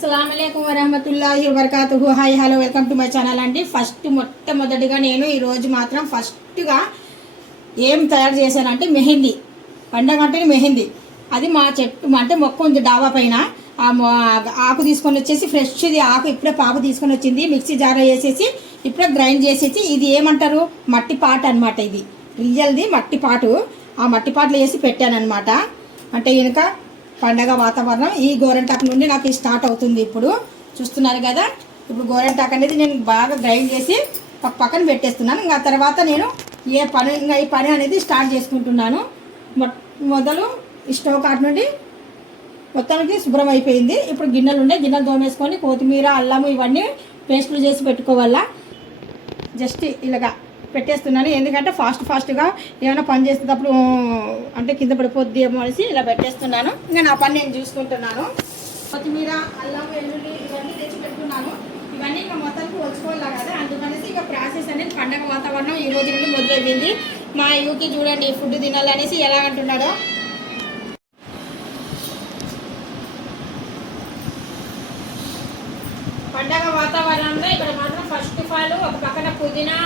అస్సలాముఅలైకుం వరహమతుల్లాహి వబర్కాతుహు. Hi hello welcome to my channel అండి. మొట్టమొదటిగా నేను ఈరోజు మాత్రం ఫస్ట్గా ఏం తయారు చేశానంటే మెహందీ. పండగ అంటే మెహందీ. అది మా చెట్టు అంటే మొక్క ఉంది డాబా పైన. ఆ ఆకు తీసుకొని వచ్చేసి ఫ్రెష్ది ఆకు ఇప్పుడే పాకు తీసుకొని వచ్చింది. మిక్సీ జార్ వేసేసి ఇప్పుడే గ్రైండ్ చేసేసి ఇది ఏమంటారు మట్టి పాట అనమాట. ఇది రియల్ది మట్టి పాటు. ఆ మట్టి పాటలు వేసి పెట్టాను అనమాట. అంటే ఇంకా పండగ వాతావరణం ఈ గోరెంటాకు నుండి నాకు స్టార్ట్ అవుతుంది. ఇప్పుడు చూస్తున్నారు కదా. ఇప్పుడు గోరెంటాకు అనేది నేను బాగా గ్రైండ్ చేసి పక్కన పెట్టేస్తున్నాను. ఇంకా తర్వాత నేను ఈ పని అనేది స్టార్ట్ చేసుకుంటున్నాను. మొదలు స్టవ్ కాటు నుండి మొత్తానికి శుభ్రం అయిపోయింది. ఇప్పుడు గిన్నెలు తోమేసుకొని కొత్తిమీర అల్లము ఇవన్నీ పేస్టులు చేసి పెట్టుకోవాలా. జస్ట్ ఇలాగా పెట్టేస్తున్నాను. ఎందుకంటే ఫాస్ట్గా ఏమైనా పని చేసేటప్పుడు అంటే కింద పడిపోద్ది ఏమో అనేసి ఇలా పెట్టేస్తున్నాను. ఇంకా నా పని నేను చూసుకుంటున్నాను. కొత్తిమీర అల్లం వెల్లుల్లి ఇవన్నీ తెచ్చి పెట్టుకున్నాను. ఇవన్నీ ఇంకా మొత్తానికి వచ్చుకోవాలి కదా. అందుకనేసి ఇక ప్రాసెస్ అనేది పండగ వాతావరణం ఈ రోజు నుండి మొదలైంది. మా యూకి చూడండి ఫుడ్ తినాలనేసి ఎలా అంటున్నాడో. పండగ వాతావరణంలో ఇక్కడ మాత్రం ఫస్ట్ ఆఫ్ ఆల్ ఒక పక్కన పుదీనా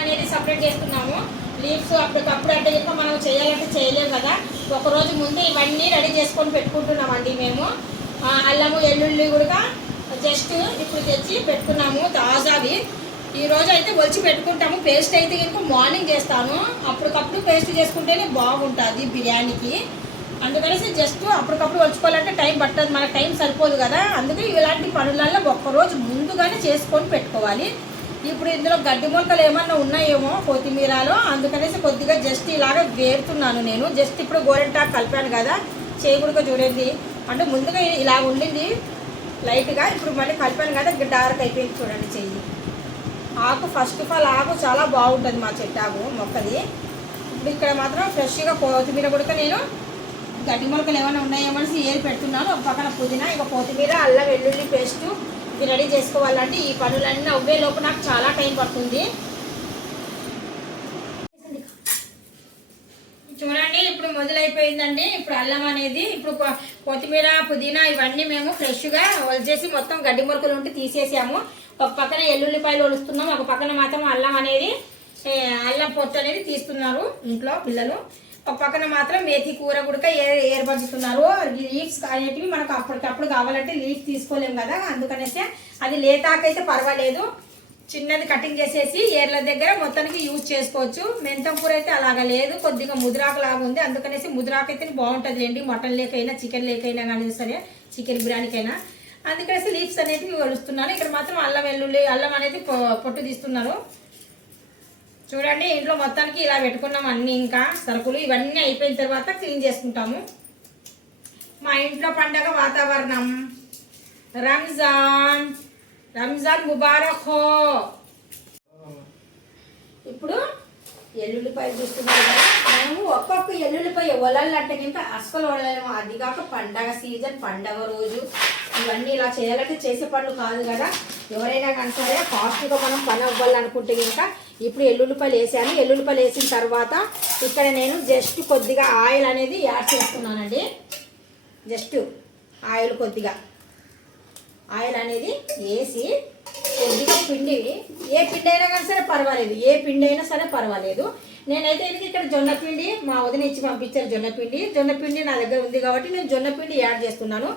అనేది సపరేట్ చేస్తున్నాము. లీవ్స్ అప్పటికప్పుడు అంటే ఇంకా మనం చేయాలంటే చేయలేము కదా. ఒకరోజు ముందు ఇవన్నీ రెడీ చేసుకొని పెట్టుకుంటున్నామండి మేము. అల్లము వెల్లుల్లి కూడా జస్ట్ ఇప్పుడు తెచ్చి పెట్టుకున్నాము తాజావి. ఈరోజు అయితే ఒలిచి పెట్టుకుంటాము. పేస్ట్ అయితే ఇంకా మార్నింగ్ చేస్తాను. అప్పటికప్పుడు పేస్ట్ చేసుకుంటేనే బాగుంటుంది బిర్యానీకి. అందుకనేసి జస్ట్ అప్పటికప్పుడు వచ్చుకోవాలంటే టైం పట్టదు, మనకు టైం సరిపోదు కదా. అందుకే ఇలాంటి పనులలో ఒక్కరోజు ముందుగానే చేసుకొని పెట్టుకోవాలి. ఇప్పుడు ఇందులో గడ్డి మొలకలు ఏమన్నా ఉన్నాయేమో కొత్తిమీరలో, అందుకనేసి కొద్దిగా జస్ట్ ఇలాగ వేరుతున్నాను నేను. జస్ట్ ఇప్పుడు గోరెంటాకు కలిపాను కదా, చేయకూడగా చూడండి. అంటే ముందుగా ఇలా ఉండింది లైట్గా, ఇప్పుడు మళ్ళీ కలిపాను కదా డార్క్ అయిపోయింది చూడండి చెయ్యి. ఆకు ఫస్ట్ ఆఫ్ ఆల్ ఆకు చాలా బాగుంటుంది మా చెట్టాకు మొక్కది. ఇప్పుడు ఇక్కడ మాత్రం ఫ్రెష్గా కొత్తిమీర కూడా నేను గడ్డి మొలకలు ఏమైనా ఉన్నాయేమనేసి ఏది పెడుతున్నాను. ఒక పక్కన పుదీనా, ఇక కొత్తిమీర అల్లం వెల్లుల్లి పేస్టు ఇది రెడీ చేసుకోవాలంటే ఈ పనులన్నీ అవ్వే లోపు నాకు చాలా టైం పడుతుంది. చూడండి ఇప్పుడు మొదలైపోయిందండి. ఇప్పుడు అల్లం అనేది ఇప్పుడు కొత్తిమీర పుదీనా ఇవన్నీ మేము ఫ్రెష్గా వలిచేసి మొత్తం గడ్డి మొలకలు ఉంటే తీసేసాము. ఒక పక్కన ఎల్లుల్లిపాయలు వలుస్తున్నాం, ఒక పక్కన మాత్రం అల్లం పొట్టు అనేది తీస్తున్నారు ఇంట్లో పిల్లలు. ఒక పక్కన మాత్రం మేతి కూర కూడా ఏర్పరుచుతున్నారు. లీవ్స్ అనేటివి మనకు అప్పటికప్పుడు కావాలంటే లీవ్స్ తీసుకోలేము కదా. అందుకనేసి అది లేతాకైతే పర్వాలేదు, చిన్నది కటింగ్ చేసేసి ఏర్ల దగ్గర మొత్తానికి యూజ్ చేసుకోవచ్చు. మెంతం కూర అయితే అలాగా లేదు, కొద్దిగా ముదిరాకు లాగా ఉంది. అందుకనేసి ముదిరాకు అయితే బాగుంటుంది లేండి, మటన్ లేకైనా చికెన్ లేకైనా కానీ సరే, చికెన్ బిర్యానీకైనా. అందుకనేసి లీవ్స్ అనేవి వలుస్తున్నాను. ఇక్కడ మాత్రం అల్లం అనేది పొట్టు తీస్తున్నారు. చూడండి ఇంట్లో మొత్తానికి ఇలా పెట్టుకున్నాం అన్ని. ఇంకా సరుకులు ఇవన్నీ అయిపోయిన తర్వాత క్లీన్ చేసుకుంటాము. మా ఇంట్లో పండగ వాతావరణం. రంజాన్ ముబారక్ హో. ఇప్పుడు ఎల్లుల్లిపాయ చూస్తున్నారు కదా. మేము ఒక్కొక్క ఎల్లుల్లిపాయ వలాలంటే ఇంకా అస్సలు వదలేము. అది కాక పండగ సీజన్, పండగ రోజు ఇవన్నీ ఇలా చేయాలంటే చేసే పనులు కాదు కదా. ఎవరైనా కానీ సరే ఫాస్ట్గా మనం పని అవ్వాలనుకుంటే ఇంకా ఇప్పుడు ఎల్లుల్లిపాయలు వేసాను. ఎల్లుల్లిపాయలు వేసిన తర్వాత ఇక్కడ నేను జస్ట్ కొద్దిగా ఆయిల్ అనేది యాడ్ చేస్తున్నానండి. జస్ట్ కొద్దిగా ఆయిల్ అనేది వేసి కొద్దిగా పిండి, ఏ పిండి అయినా కానీ సరే పర్వాలేదు, నేనైతే ఇక్కడ జొన్న పిండి మా వదిన ఇచ్చి పంపించారు. జొన్న పిండి నా దగ్గర ఉంది కాబట్టి నేను జొన్న పిండి యాడ్ చేస్తున్నాను.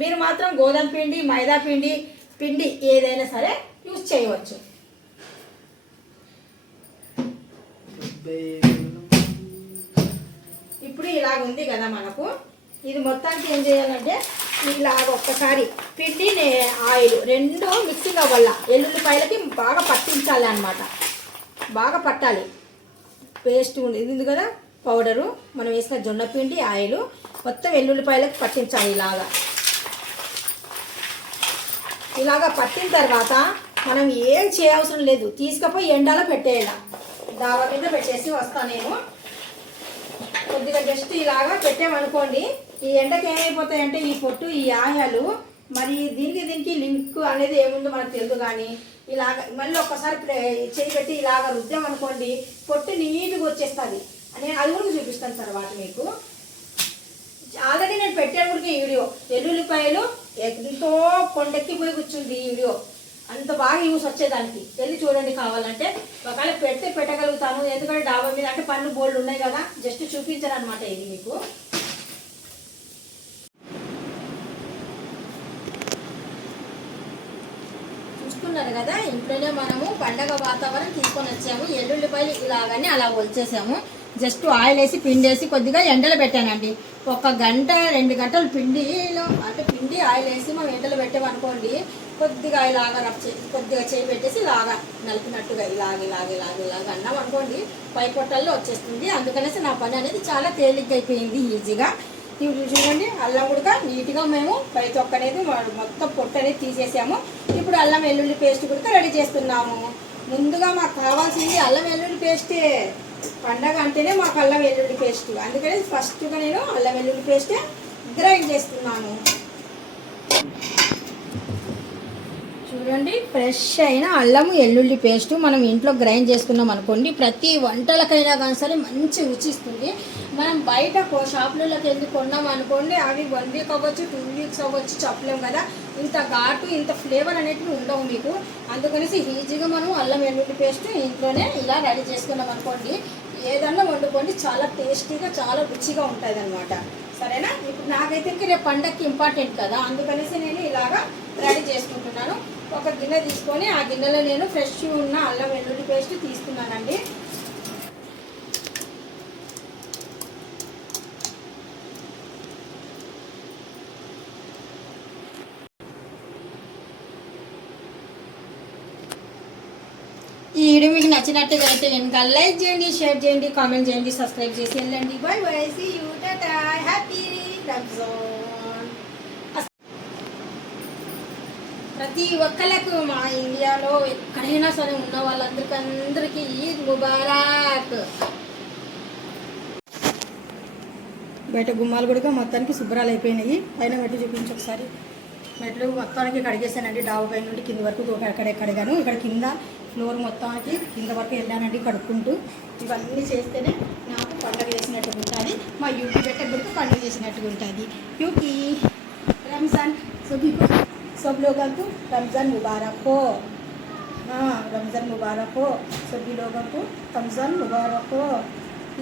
మీరు మాత్రం గోధుమ పిండి, మైదా పిండి ఏదైనా సరే యూజ్ చేయవచ్చు. ఇప్పుడు ఇలాగ ఉంది కదా మనకు. ఇది మొత్తానికి ఏం చేయాలంటే ఇలాగ ఒక్కసారి పిండి ఆయిల్ రెండు మిక్సింగ్ అవ్వాల. ఎల్లుల్లిపాయలకి బాగా పట్టించాలి అన్నమాట, బాగా పట్టాలి. పేస్ట్ ఇది ఉంది కదా పౌడరు, మనం వేసిన జొన్న పిండి ఆయిల్ మొత్తం ఎల్లుల్లిపాయలకి పట్టించాలి. ఇలాగా పట్టిన తర్వాత మనం ఏం చేయవసరం లేదు, తీసుకపోయి ఎండలో పెట్టేయాలి. దావా కింద పెట్టేసి వస్తాను నేను. కొద్దిగా జస్ట్ ఇలాగా పెట్టామనుకోండి, ఈ ఎండకి ఏమైపోతాయంటే ఈ పొట్టు ఈ ఆయాలు మరి దీనికి లింక్ అనేది ఏముందో మనకు తెలియదు. కానీ ఇలాగ మళ్ళీ ఒక్కసారి చేయి పెట్టి ఇలాగ రుద్దామనుకోండి పొట్టు నీట్గా వచ్చేస్తుంది. నేను అది కూడా చూపిస్తాను తర్వాత మీకు. ఆల్రెడీ నేను పెట్టాను కూడా ఈ వీడియో. ఎల్లుల్లిపాయలు ఎంతో కొండెక్కిపోయి కూర్చుంది ఈ వీడియో, అంత బాగా యూస్ వచ్చేదానికి. వెళ్ళి చూడండి కావాలంటే. ఒకవేళ పెడితే పెట్టగలుగుతాను, ఎందుకంటే డాబా మీద అంటే పన్ను బోల్డ్ ఉన్నాయి కదా, జస్ట్ చూపించాను అనమాట ఇది మీకు. చూస్తున్నారు కదా, ఇంట్లోనే మనము పండగ వాతావరణం తీసుకొని వచ్చాము. ఎల్లుల్లిపాయలు ఇలాగని అలా వచ్చేసాము. జస్ట్ ఆయిల్ వేసి పిండి వేసి కొద్దిగా ఎండలో పెట్టానండి. 1 గంట 2 గంటలు పిండిలో అంటే పిండి ఆయిల్ వేసి మనం ఎండలో పెట్టామనుకోండి, కొద్దిగా ఇలాగ కొద్దిగా చేయి పెట్టేసి ఇలాగా నలిపినట్టుగా ఇలాగ అన్నాం అనుకోండి, పై పొట్టల్లో వచ్చేస్తుంది. అందుకనేసి నా పని అనేది చాలా తేలిగ్గా అయిపోయింది, ఈజీగా. ఇప్పుడు చూడండి, అల్లం కూడా నీట్గా మేము పై తొక్క అనేది మొత్తం పొట్టు అనేది తీసేసాము. ఇప్పుడు అల్లం వెల్లుల్లి పేస్ట్ కూడా రెడీ చేస్తున్నాము. ముందుగా మాకు కావాల్సింది అల్లం వెల్లుల్లి పేస్టే. పండగ అంటేనే మాకు అల్లం వెల్లుల్లి పేస్ట్, అందుకని ఫస్ట్గా నేను అల్లం వెల్లుల్లి పేస్టే గ్రైండ్ చేస్తున్నాను. చూడండి, ఫ్రెష్ అయిన అల్లం వెల్లుల్లి పేస్ట్ మనం ఇంట్లో గ్రైండ్ చేసుకున్నాం అనుకోండి, ప్రతి వంటలకైనా కానీ సరే మంచి రుచిస్తుంది. మనం బయట షాపులలోకి వెళ్ళి కొన్నాం అనుకోండి, అవి 1 వీక్ అవ్వచ్చు, 2 వీక్స్ అవ్వచ్చు, చెప్పలేము కదా. ఇంత ఘాటు ఇంత ఫ్లేవర్ అనేటివి ఉండవు మీకు. అందుకనేసి ఈజీగా మనం అల్లం వెల్లుల్లి పేస్ట్ ఇంట్లోనే ఇలా రెడీ చేసుకున్నాం అనుకోండి, ఏదన్నా వండుకోండి, చాలా టేస్టీగా చాలా రుచిగా ఉంటుంది అనమాట. సరేనా? ఇప్పుడు నాకైతే ఇంక రేపు పండగకి ఇంపార్టెంట్ కదా, అందుకనేసి నేను ఇలాగా రెడీ చేసుకుంటున్నాను. ఒక గిన్నె తీసుకొని ఆ గిన్నెలో నేను ఫ్రెష్ ఉన్న అల్లం వెల్లుల్లి పేస్ట్ తీసుకున్నానండి. ఈ వీడియో మీకు నచ్చినట్టుగా అయితే కనుక లైక్ చేయండి, షేర్ చేయండి, కామెంట్ చేయండి, సబ్స్క్రైబ్ చేసి వెళ్ళండి. బై బై, సీ యూ, టాటా, హ్యాపీ రంజాన్. ప్రతి ఒక్కళ్ళకు మా ఇండియాలో ఎక్కడైనా సరే ఉన్న వాళ్ళందరికీ ఈద్ ముబారక్. బయట గుమ్మాలు కూడా మొత్తానికి శుభ్రాలు అయిపోయినాయి. పైన మెట్లు చూపించి ఒకసారి. మెట్లు మొత్తానికి కడిగేసానండి, డాబా పై నుండి కింద వరకు కడిగాను. ఇక్కడ కింద ఫ్లోర్ మొత్తానికి కింద వరకు వెళ్ళానండి కడుక్కుంటూ. ఇవన్నీ చేస్తేనే నాకు పండుగ చేసినట్టుగా ఉంటుంది, మా యూపీ పెట్టబడికి పండుగ చేసినట్టుగా ఉంటుంది. యూపీ రంజాన్ सब लोगों को रमज़ान मुबारक हो. हाँ, रमज़ान मुबारक हो सभी लोगों को. रमज़ान मुबारक हो.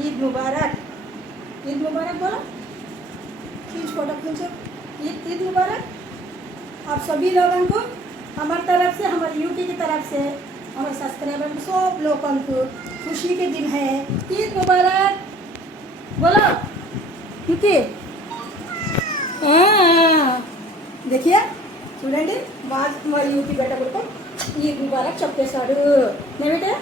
ईद मुबारक. ईद मुबारक बोलो, खींच फोटो खींचो. ईद मुबारक आप सभी लोगों को, हमारी तरफ से, हमारे यूपी की तरफ से, हमारे सब्सक्राइबर सब लोगों को खुशी के दिन है. ईद मुबारक बोलो यूपी. हाँ, देखिए చూడండి, మా యూపీ బెట్ట కొడుకు ఈ ముబారక్ చెప్పేశాడు. నేమిటే